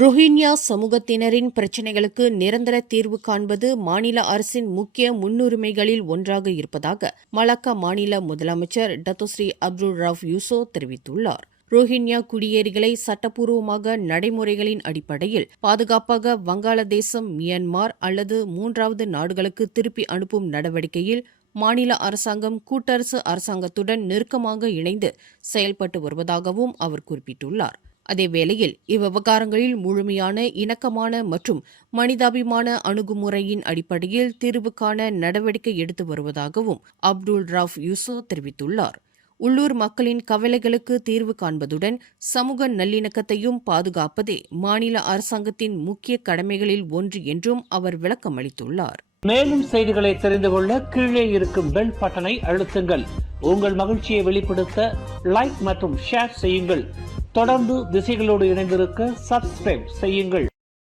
Rohingya சமூகத்தினரின் பிரச்சினைகளுக்கு நிரந்தர தீர்வு காண்பது மாநில அரசின் முக்கிய முன்னுரிமைகளில் ஒன்றாக இருப்பதாக மலாக்கா மாநில முதலமைச்சர் டத்தோஸ்ரீ அப்துல் ரவுஃப் யூசோ தெரிவித்துள்ளார். ரோஹிங்யா குடியேறிகளை சட்டப்பூர்வமாக நடைமுறைகளின் அடிப்படையில் பாதுகாப்பாக வங்காளதேசம், மியான்மர் அல்லது மூன்றாவது நாடுகளுக்கு திருப்பி அனுப்பும் நடவடிக்கையில் மாநில அரசாங்கம் கூட்டரசு அரசாங்கத்துடன் நெருக்கமாக இணைந்து செயல்பட்டு வருவதாகவும் அவர் குறிப்பிட்டுள்ளார். அதேவேளையில் இவ்விவகாரங்களில் முழுமையான, இணக்கமான மற்றும் மனிதாபிமான அணுகுமுறையின் அடிப்படையில் தீர்வு காண நடவடிக்கை எடுத்து வருவதாகவும் அப்துல் ரவுஃப் யூசோ தெரிவித்துள்ளார். உள்ளூர் மக்களின் கவலைகளுக்கு தீர்வு காண்பதுடன் சமூக நல்லிணக்கத்தையும் பாதுகாப்பதே மாநில அரசாங்கத்தின் முக்கிய கடமைகளில் ஒன்று என்றும் அவர் விளக்கமளித்துள்ளார். மேலும் செய்திகளை தெரிந்து கொள்ள கீழே இருக்கும் பெல் பட்டனை அழுத்துங்கள். உங்கள் மகிழ்ச்சியை வெளிப்படுத்த லைக் மற்றும் ஷேர் செய்யுங்கள். தொடர்ந்து திசைகளோடு இணைந்திருக்க சப்ஸ்கிரைப் செய்யுங்கள்.